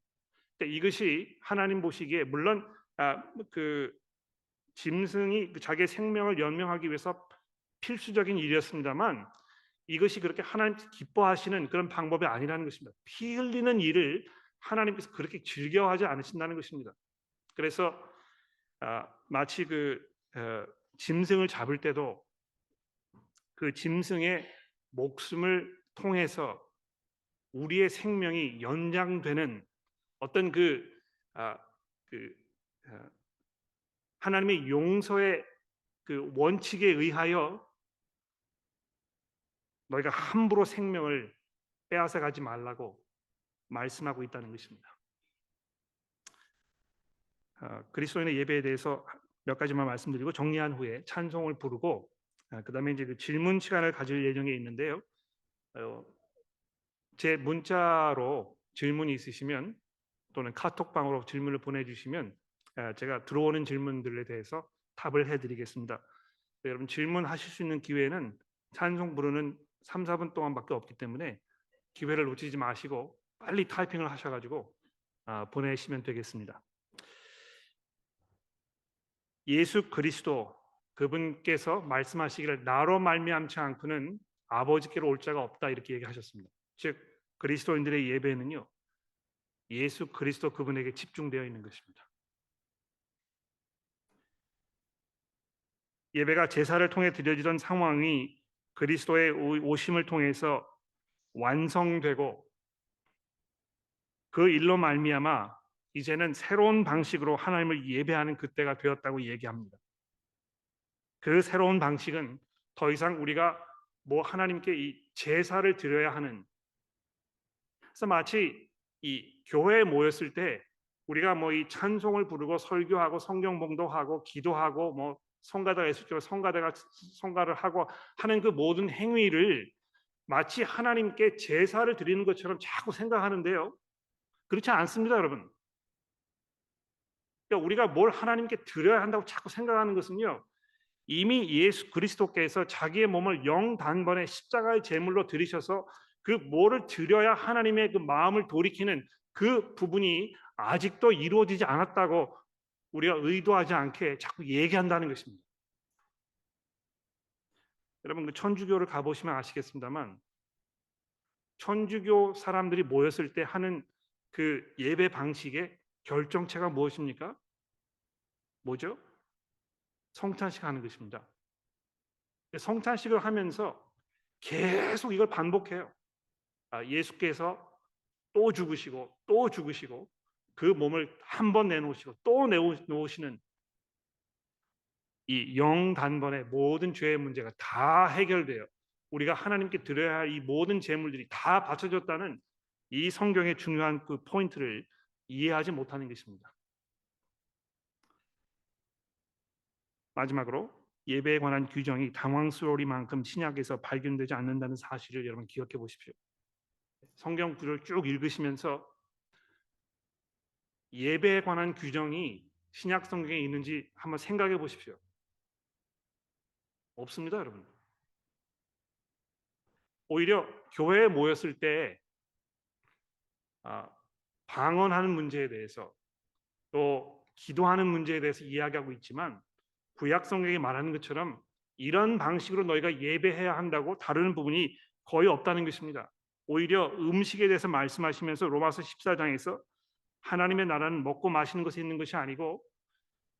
이것이 하나님 보시기에 물론 그 짐승이 자기의 생명을 연명하기 위해서 필수적인 일이었습니다만 이것이 그렇게 하나님께서 기뻐하시는 그런 방법이 아니라는 것입니다. 피 흘리는 일을 하나님께서 그렇게 즐겨하지 않으신다는 것입니다. 그래서 마치 짐승을 잡을 때도 그 짐승의 목숨을 통해서 우리의 생명이 연장되는 어떤 하나님의 용서의 그 원칙에 의하여 너희가 함부로 생명을 빼앗아 가지 말라고 말씀하고 있다는 것입니다. 그리스도인의 예배에 대해서 몇 가지만 말씀드리고 정리한 후에 찬송을 부르고 그다음에 이제 그 질문 시간을 가질 예정에 있는데요. 제 문자로 질문이 있으시면 또는 카톡방으로 질문을 보내주시면 제가 들어오는 질문들에 대해서 답을 해드리겠습니다. 여러분 질문하실 수 있는 기회는 찬송 부르는 3, 4분 동안밖에 없기 때문에 기회를 놓치지 마시고 빨리 타이핑을 하셔가지고 보내시면 되겠습니다. 예수 그리스도 그분께서 말씀하시기를 나로 말미암지 않고는 아버지께로 올 자가 없다 이렇게 얘기하셨습니다. 즉 그리스도인들의 예배는요 예수 그리스도 그분에게 집중되어 있는 것입니다. 예배가 제사를 통해 드려지던 상황이 그리스도의 오심을 통해서 완성되고 그 일로 말미암아 이제는 새로운 방식으로 하나님을 예배하는 그때가 되었다고 얘기합니다. 그 새로운 방식은 더 이상 우리가 하나님께 이 제사를 드려야 하는, 그래서 마치 이 교회에 모였을 때 우리가 이 찬송을 부르고 설교하고 성경 봉독하고 기도하고 성가대가 있을 때 성가를 하고 하는 그 모든 행위를 마치 하나님께 제사를 드리는 것처럼 자꾸 생각하는데요. 그렇지 않습니다, 여러분. 그러니까 우리가 뭘 하나님께 드려야 한다고 자꾸 생각하는 것은요. 이미 예수 그리스도께서 자기의 몸을 영단번에 십자가의 제물로 드리셔서 그 뭐를 드려야 하나님의 그 마음을 돌이키는 그 부분이 아직도 이루어지지 않았다고 우리가 의도하지 않게 자꾸 얘기한다는 것입니다. 여러분 그 천주교를 가보시면 아시겠습니다만 천주교 사람들이 모였을 때 하는 그 예배 방식의 결정체가 무엇입니까? 뭐죠? 성찬식 하는 것입니다. 성찬식을 하면서 계속 이걸 반복해요. 예수께서 또 죽으시고 또 죽으시고 그 몸을 한 번 내놓으시고 또 내놓으시는 이 영단번에 모든 죄의 문제가 다 해결돼요. 우리가 하나님께 드려야 할 이 모든 제물들이 다 바쳐졌다는 이 성경의 중요한 그 포인트를 이해하지 못하는 것입니다. 마지막으로 예배에 관한 규정이 당황스러우리만큼 신약에서 발견되지 않는다는 사실을 여러분 기억해 보십시오. 성경 구절을 쭉 읽으시면서 예배에 관한 규정이 신약 성경에 있는지 한번 생각해 보십시오. 없습니다, 여러분. 오히려 교회에 모였을 때 방언하는 문제에 대해서 또 기도하는 문제에 대해서 이야기하고 있지만 구약 성경이 말하는 것처럼 이런 방식으로 너희가 예배해야 한다고 다루는 부분이 거의 없다는 것입니다. 오히려 음식에 대해서 말씀하시면서 로마서 14장에서 하나님의 나라는 먹고 마시는 것에 있는 것이 아니고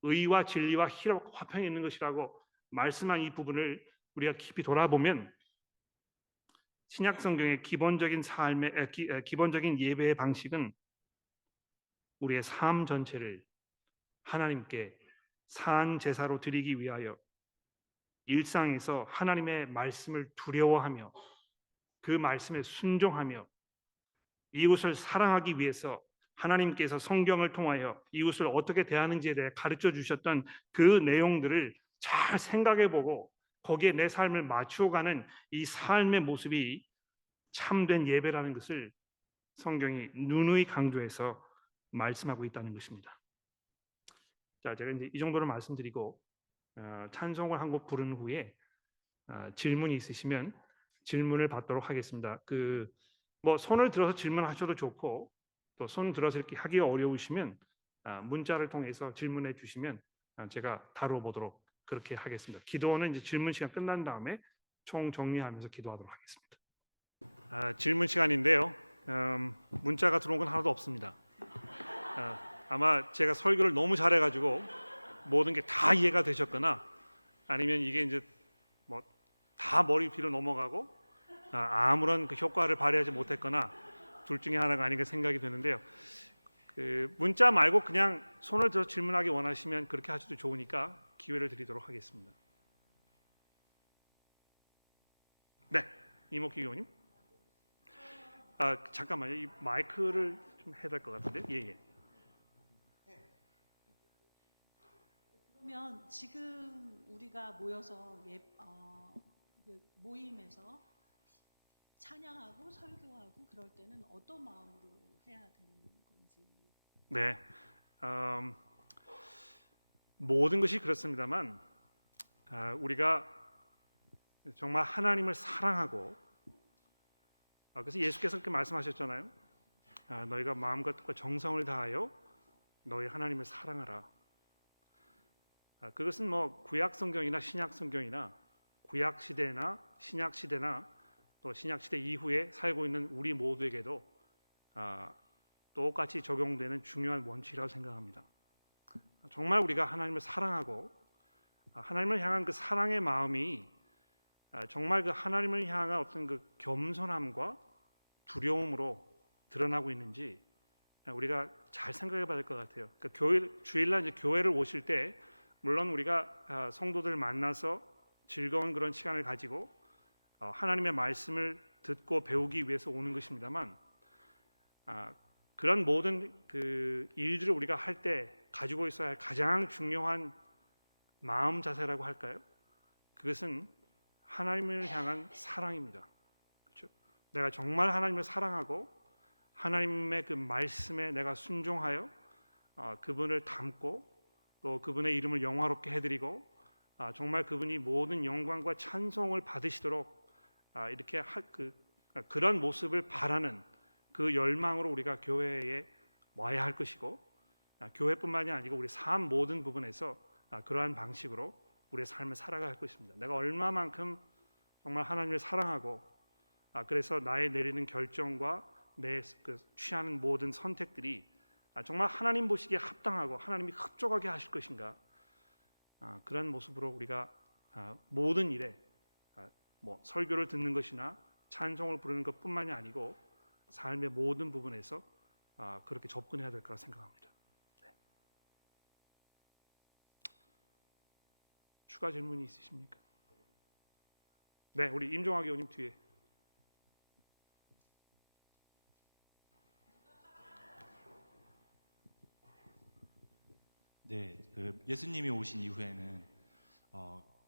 의와 진리와 희락과 화평에 있는 것이라고 말씀한 이 부분을 우리가 깊이 돌아보면 신약 성경의 기본적인 예배의 방식은 우리의 삶 전체를 하나님께 산 제사로 드리기 위하여 일상에서 하나님의 말씀을 두려워하며 그 말씀에 순종하며 이웃을 사랑하기 위해서 하나님께서 성경을 통하여 이웃을 어떻게 대하는지에 대해 가르쳐 주셨던 그 내용들을 잘 생각해 보고 거기에 내 삶을 맞추어가는 이 삶의 모습이 참된 예배라는 것을 성경이 누누이 강조해서 말씀하고 있다는 것입니다. 자, 제가 이제 이 정도로 말씀드리고 찬송을 한 곡 부른 후에 질문이 있으시면 질문을 받도록 하겠습니다. 뭐 손을 들어서 질문하셔도 좋고 또 손 들어서 이렇게 하기 어려우시면 문자를 통해서 질문해 주시면 제가 다뤄보도록 그렇게 하겠습니다. 기도는 이제 질문 시간 끝난 다음에 총 정리하면서 기도하도록 하겠습니다. 질문 시간인데요. 문자가 들어온 건 하나도 없습니다. 아마 제가 설교를 너무 잘해가지고 모든 게 다 이해가 되셨거나 아니면 이게 이제 뭐 다 머리 뒤로 넘어가고 아무런 그 효과를 발휘하지 못했거나 둘 중에 하나가 아닌가 생각이 드는데요. 문자 말고 그냥 손을 들어 질문하기 원하시면 그렇게 하셔도 좋으니까 기회를 드리도록 하겠습니다. 네, 이목희 의원님. 잠깐만요. 이 마이크를 좀 해야 될 것 같은데. 예. 그러면 지금 우리가 모여서 그 모임에서 찬양하고 설교하고 그럴 때는 어떤 마음으로 해야 되는 건지. 네, 모든 것이 그렇습니다만 우리가 정말 하나님을 사랑하고 그래서 예수께서 그렇게 말씀하셨잖아요. 너희가 마음과 뜻과 정성을 다하여 너희 하나님을 사랑하라. 그것은 뭐 구약 성경이나 신약 성경이나 구약 시대나 신약 시대나 또 신약 시대 이후에 살고 있는 우리 모두에게도 똑같이 적용되는 중요한 원칙이라고 생각합니다. 정말 우리가 하나님을 사랑하고 하나님을 향한 그 사랑의 마음이 정말 그 하나님을 향한 어떤 그 겸손함과 두려움으로 드러나고 있는지 우리가 잘 생각해 봐야 될 것 같아요. 그러니까 주일날 이제 교회를 오실 때 물론 우리가 성도들 만나서 즐거운 그런 시간을 가지고 하나님의 말씀을 듣고 배우기 위해서 오는 것입니다만 그런 모든 그 일들을 우리가 할 때 가지고 있어야 할 가장 중요한 마음 자세라고 할까요? 그것은 하나님을 향한 사랑입니다. 그렇죠? 내가 정말 하나님을 사랑하고 하나님의 그 말씀에 내가 순종하여 그분을 닮고 또 그분의 이름을 영화롭게 해드리고 정말 그분이 모든 영광과 찬송을 받으시도록 이렇게 그런 모습을 바라는 그 열망으로 우리가 교회에 와야 할 것이고 교회뿐만이 아니고 우리 삶 모든 부분에서 그러한 방식으로 우리의 삶을 살아갈 할 것입니다. 내가 얼마만큼 정말 하나님을 사랑하고 그래서 나의 내리는 결정과 내 취하는 모든 선택들이 정말 하나님 보시기에 합당하고 하나님이 흡족하게 하실 것인가 그런 모습으로 우리가 모든 일에 뭐 설교를 듣는 것이나 찬송을 부르는 것뿐만이 아니고 삶의 모든 부분에서 그렇게 접근해야 될 거라 생각합니다. 네. 추가 질문이 있으십니까? 네, 우리 임종학 의원님 뒤에. 네, 예수님이 오신 이후에는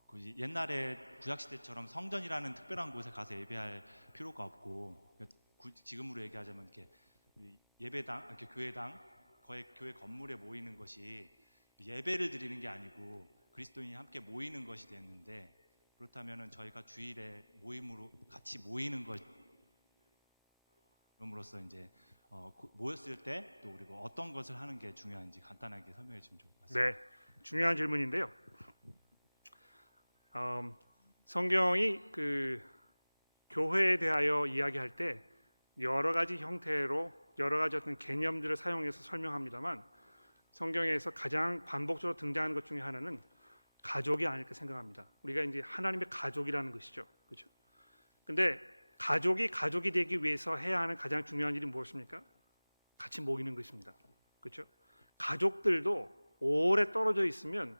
굳이 옛날에 구약 시대처럼 성전이라는 특별한 곳에 가서 예배할 필요가 없고 지금으로 얘기하자면 이렇게 예배당, 이렇게 교회당, 거의 교회 건물에 모이는 것이 예배를 드리는 게 아니고 그리스도인이 함께 모이는 것이 됐는데 그렇다면은 저희가 주일에 모임으로 같이 모이는 것으로서 이제 모였을 때 또 그리고 어떤 것을 하는 게 중요한지 간단하게 설명해 주시면 좋을 것 같습니다. 네, 중요한 질문인데요. 성경이 그 교회에 대하여 이야기할 때 여러 가지 형태로 여러 가지 어떤 개념들을 사용해서 설명합니다만 성경에서 가장 반복적으로 등장하는 것 중에 하나는 가족이 아닐까 생각합니다. 우리가 이제 하나님의 가족이라는 것이죠. 그렇죠? 근데 가족이 되기 위해서 해야 하는 가장 중요한 일이 무엇입니까? 같이 모이는 것입니다. 그렇죠? 가족들도 오래 떨어져 있으면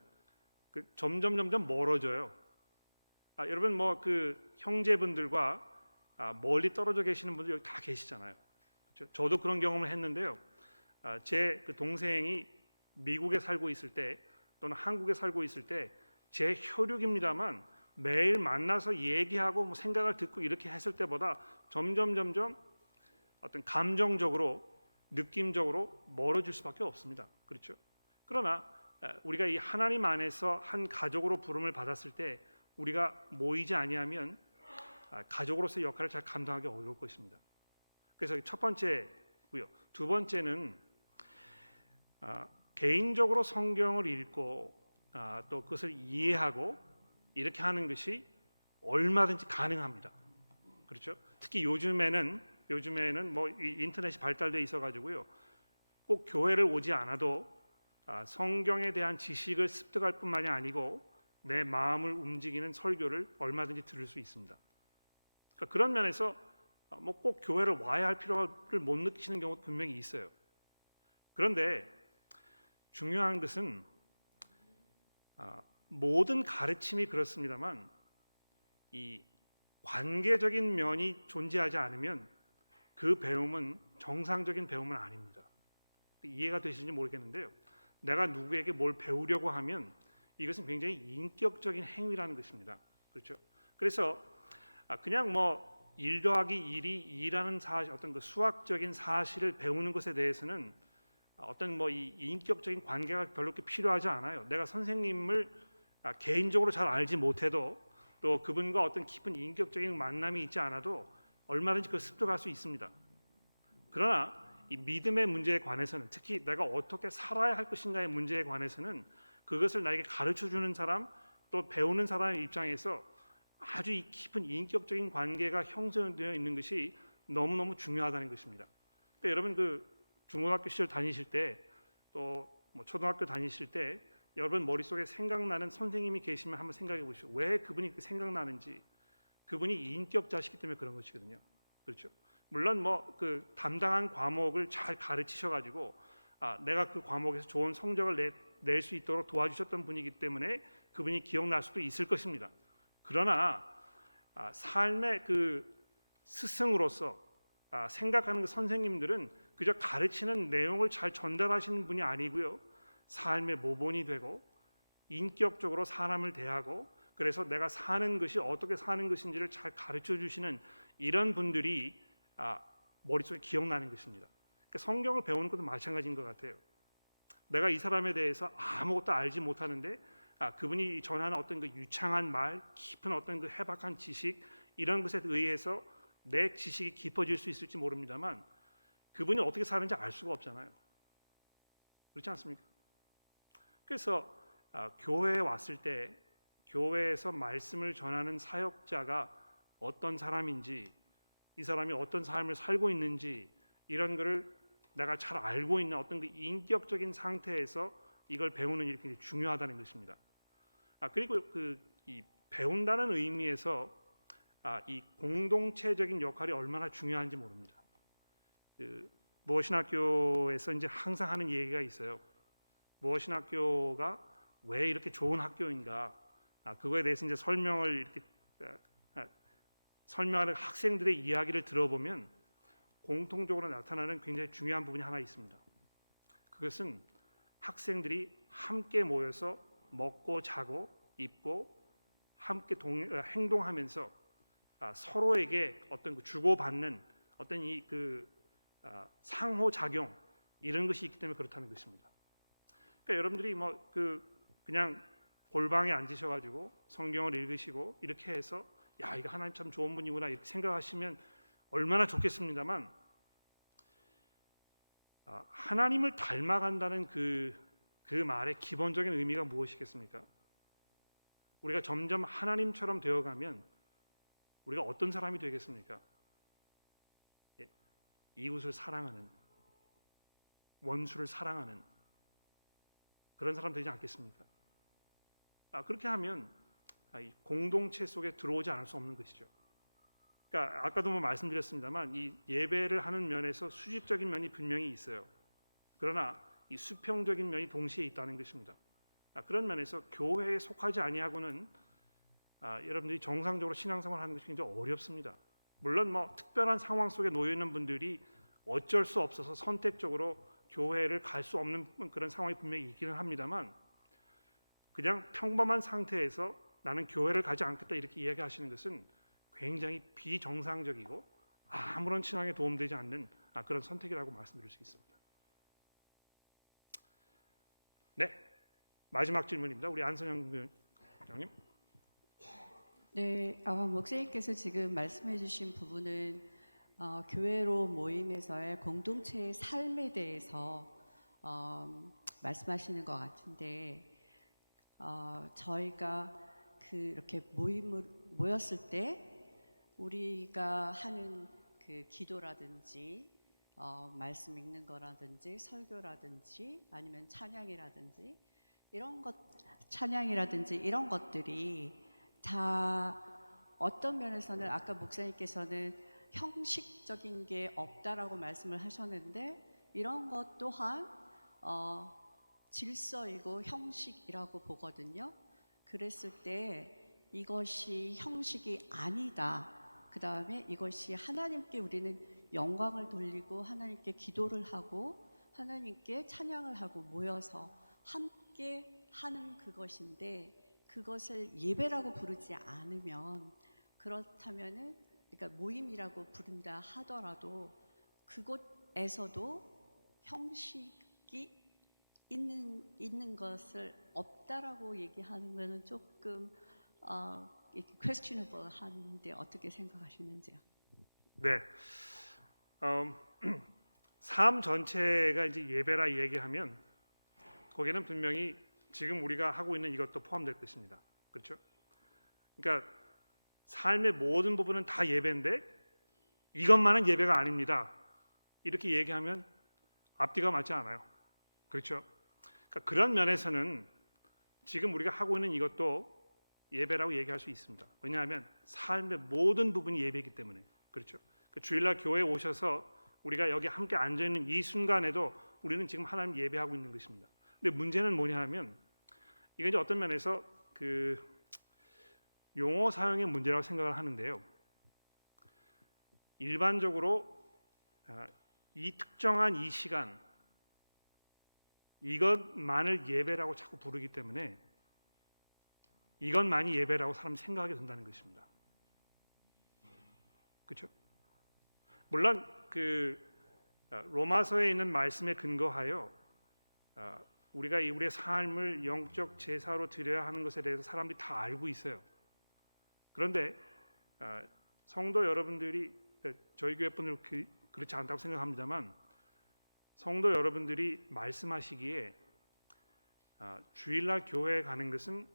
점점 멀어져요. 여러분 뭐 그 형제분들과 멀리 떨어져 계시는 분들 여기 다 계시잖아요. 그렇죠? 저도 그런 경험을 했는데요. 제 그 동생이 미국에 살고 있을 때 또는 한국에 살고 있을 때 제 혈육입니다만 매일 만나서 얘기하고 뭐 생각을 듣고 이렇게 했을 때보다 점점 어떤 감정적으로 느낌적으로 멀어질 수밖에 없습니다. 그렇죠? 그러나 우리가 이 하나님 안에서 한 가족으로 부름을 받았을 때 우리가 모이지 아니하면 가족으로서의 역할을 잘 감당하기 어려울 것입니다. 그래서 첫 번째고요. 두 번째는 개인적으로 성경을 읽고 또 그것을 이해하고 이렇게 하는 것이 얼마든지 가능합니다. 그렇죠? 특히 요즘에는 뭐 인터넷이 발달돼 있어 가지고요. 꼭 교회를 오지 않아도 성경에 대한 지식을 습득할 뿐만이 아니고 내 마음을 움직이는 설교를 얼마든지 들을 수 있습니다. 그러니까 그런 면에서 뭐 꼭 교회를 와야 할 필요를 못 느끼시는 경우도 분명히 있어요. 그런데 중요한 것은 모든 가르침이 그렇습니다만 이 관계적인 면이 존재하지 않으면 그 배움은 정상적인 배움은 아닙니다. 이해가 되시는지 모르겠는데요. 내가 누구에게 뭘 배우려고 하면 이것은 굉장히 인격적인 행위라는 것입니다. 그렇죠? 그래서 그냥 뭐 1 더하기 1이 2라는 사실, 어떤 그 수학적인 사실을 배우는 것에 대해서는 어떤 뭐 이 인격적인 관계가 별로 그렇게 필요하지 않아요. 내가 선생님을 개인적으로 잘 알지 못해도 또 그분과 어떤 깊은 인격적인 만남이 있지 않아도 얼마든지 그걸 습득할 수 있습니다. 그러나 이 믿음의 문제에 관해서는 특히 내가 어떻게 살아야 할 것인가의 문제에 관해서는 그것을 나에게 가르쳐주는 사람 또 배우는 사람의 입장에서 아주 이 깊은 인격적인 관계가 형성되어 있는 것이 너무너무 중요하다는 것입니다. 그러니까 여러분 그 중고등학교 시절 다니실 때 또 뭐 초등학교 다니실 때 여러분 머릿속에 생각나는 선생님이 계시면 한번 생각해 보시오. 왜 그분이 생각나는지. 그분이 인격자시기 때문에 그런 것이거든요. 그렇죠? 물론 뭐 그 담당한 과목을 잘 가르치셔 가지고 내가 그 과목에서 좋은 성적을 낼 수 있도록 도와주셨던 분이기 때문에 그분이 기억날 수도 있을 것입니다. 그러나 삶의 그 스승으로서 생각하는 그 선생님들은 그저 가르치는 내용을 잘 전달하시는 분이 아니고요. 삶의 모본이 되고 인격적으로 사람을 대하고 그래서 내가 사는 것이 어떻게 사는 것인지를 잘 가르쳐 주시는 이런 분들이 머릿속에 기억나는 것입니다. 그러니까 성경을 배우는 것도 마찬가지인 것 같아요. 내가 이 사람에 대해서 아무것도 알지 못하는데 그분이 전하는 어떤 그 유창한 말, 깊은 어떤 그 해박한 지식 이런 것에 의해서 내 지식이 깊어질 수 있을지 모릅니다만 그분이 어떻게 사는지 알 수가 없잖아요. 그렇지 않습니까? 그래서 교회에 왔을 때 교회에서 말씀을 전하는 사역자가 어떤 사람인지 이 사람이 어떤 삶을 살고 있는지 이런 거를 내가 잘 알고 있는 어떤 그 인격적인 상태에서 이걸 배우는 일이 굉장히 중요하다는 것입니다. 그리고 이 배운다는 의미에서 이 공동체적인 역할이 얼마나 중요한지 모릅니다. 무엇신학교에서 이제 항상 하는 얘기가 있어요. 무엇신학교가 왜 이렇게 좋은 학교인가? 그거에 대해서 이제 설명하는 학생들의 이야기를 들어보면 공통적으로 나타나는 굉장히 중요한 부분이 하나 있습니다. 그것은 학생들이 함께 모여서 먹고 자고 입고 함께 행동하면서 서로에게 어떤 그 주고받는 어떤 상호작용 이런 것이 있기 때문에 그렇다는 것입니다. 그러니까 여러분들이 뭐 그냥 골방에 앉으셔가지고 성경을 읽으시고 이렇게 해서 야 이거 하나님 참 좋은 분이구나 이렇게 생각하시면 얼마나 좋겠습니다만 하나님을 닮아간다는 그 말의 기본적인 의미가 무엇이겠습니까? 우리가 점점 하나님처럼 되어가면 우리가 어떤 사람이 되겠습니까? 이웃을 사랑하는, 원수를 사랑하는 그런 사람 되지 않겠습니까? 그렇게 하면 이 공동체 속에 들어오지 않을 수 없는 것이죠. 그러니까 아까도 말씀드렸습니다만 이 예배를 하는 면에서 수직적인 면이 분명히 있어요. 그러나 이 수평적인 면이 동시에 있다는 것입니다. 그런 면에서 교회에 속하지 아니하고는 여러분들이 정상적으로 신앙생활을 하는 것이 굉장히 어렵습니다. 물론 특별한 상황 속에 놓여 있는 분들이 어쩔 수 없어서 선택적으로 교회를 갈 수 없는 그런 상황이 분명히 있기는 합니다만, 그냥 평범한 상태에서 나는 교회를 가지 않겠다 이렇게 이야기하시는 것은 굉장히 비정상적이고 아무런 신앙에 도움되지 않는 그런 선택이라고 말씀드릴 수 있습니다. 네, 마지막 질문입니다. 우리 안선영 부장님. 네, 목사님께서 지금 말씀해 주신 부분은 교회로 모임에서의 공동체의 삶에 대해서 말씀하시는 것 같은데, 저희가 이렇게 모였을 때 우리가 하는 그 기도라든지 말씀 읽는 거라든지 설교라든지 아니면 찬양이라든지 이런 것들이 다 어떤 면에서는 아까 목사님께서는 형식적인 게 없다라고 말씀을 하셨는데, 이런 것 또한 질서이고 형식이라고 보거든요. 그랬을 때 이것이 형식이 아니다, 그 다음에 이것이 하나님께 우리는 영광을 돌리고 하나님께 기도를 하고 하나님께 찬양을 하고 모여서 함께 하는 그것인데, 그것을 예배라고 부르지 않으면, 그렇다면은 그러니까 모임이라고 부른다 하더라도 그곳에서도 형식이 있는 것을 없다라고 얘기하는 것은 조금 questionable 한데 어떻게 생각하시는지요? 네, 삶 전체가 이제 예배라 얘기하면 거기는 분명히 지금 우리가 하고 있는 이것도 포함될 것입니다. 그렇죠? 그러니까 삶의 모든 부분은 다 예배인데 이것만은 예배가 아닙니다. 이렇게 얘기하면 앞뒤가 맞지 않아요. 그렇죠? 그러니까 그런 면에서는 지금 우리가 하고 있는 이것도 예배라고 얘기할 수 있습니다. 왜냐하면 삶의 모든 부분이 예배이기 때문에. 그렇죠? 주일날 교회에 오셔서 우리가 여기 함께 앉아있는 이 순간에도 우리는 지금 하나님 예배하고 있는 것입니다. 근데 문제는 뭐냐 하면 이건 이제 어떤 면에서 그 용어 사용의 문제라고 생각을 하는데요. 일반적으로 이 특정한 이 시간, 이것만을 예배라고 자꾸 부르기 때문에 이것만이 예배라고 사람이 생각하게 된다는 것입니다. 그렇죠? 물론 그 로마서에 있는 말씀에 근거하여 우리가 우리의 삶을 영적 제사로 드려야 하는 것에 대해서 사람들이 다 알고 있어요. 그런데 성도 여러분들이, 저희 교회 분들 그렇지 않다고 생각합니다만, 성도 여러분들이 말씀하시기에 주일날 교회에 가는 것은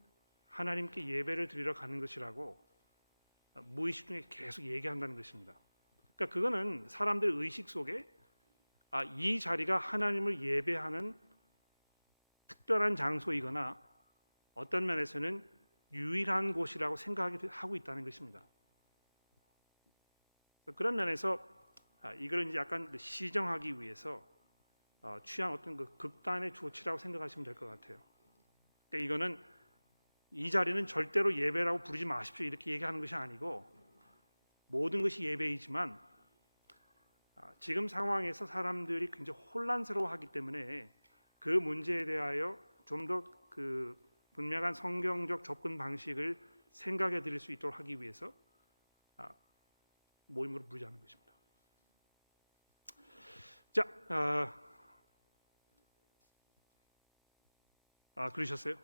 하나님께 예배를 드리러 가는 것이라고 무의식 중에 계속 얘기한다는 것입니다. 그러니까 그거는 사람들 의식 속에 이 자리가 하나님을 예배하는 특별한 장소이거나 어떤 면에서는 유일한 곳이라고 생각하고 있다는 것입니다. 그런 면에서 이걸 이제 약간 시정하기 위해서 취한 어떤 그 극단의 조치라고 생각하시면 될 것 같아요. 그러니까 이거는 이 자리는 절대로 예배라고 부르지 마십시오 이렇게 얘기하는 것이 아니고, 모든 것이 예배이지만 지금 상황에서 사람들이 굉장히 혼란스러워하기 때문에 그 문제에 대하여 좀 더 그 분명한 성경적 접근 방식을 생각해 드릴 수 있도록 하기 위해서 모임으로 부르자는 것입니다. 자, 그러셨어요?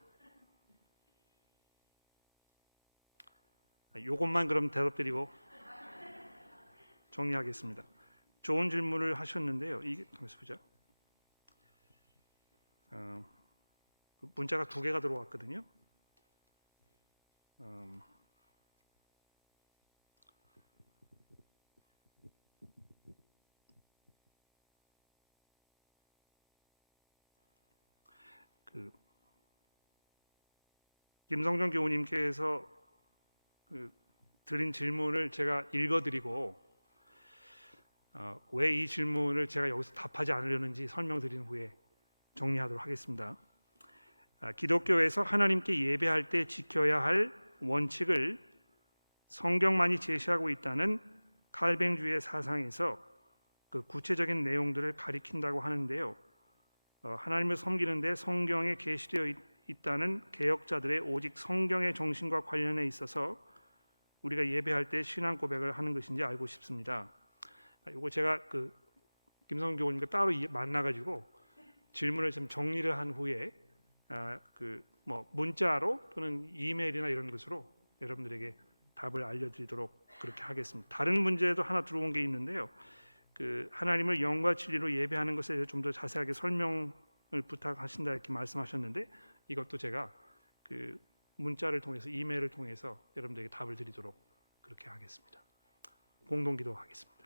요것만 그럼 대답드리고 정리하겠습니다. 좋은 질문을 하셨는데요. 이게 잠시 보자. 문자가 2개가 들어왔거든요. 김성정 교우님께서 드린 질문을 제가 읽어드리고 왜 이 질문을 제가 여기서 답하지 않으려는지 설명드린 후에 정리하도록 하겠습니다. 기독교에서 하나님께 예배할 때 지켜야 할 원칙을 성경만이 제시하고 있다는 칼뱅주의 사상에서 그 구체적인 내용들을 가리킨다고 하는데요. 하나님을 섬기는데 성경에 계시되어 있다는 개혁자들의 오직 성경의 정신과 관련해 있어서 우리가 예배할 때 신앙 고백을 하는 것인지 알고 싶습니다. 이거 제가 김성 교우님과 따로 만나가지고 질문을 좀 정리를 한 후에 문자로 또는 이메일이나 이런 것으로 여러분들에게 답을 알려드리도록 그렇게 하겠습니다. 다른 문제도 하나 들어온 게 있는데요. 하나님을 영과 진리로 예배하는 것에 대해서 좀 더 자세하게 설명을 부탁하신다 이렇게 말씀하셨는데 이것도 제가 문자를 통해서 이메일을 통해서 여러분들에게 답을 드리도록 그렇게 하겠습니다. 공동기도하겠습니다.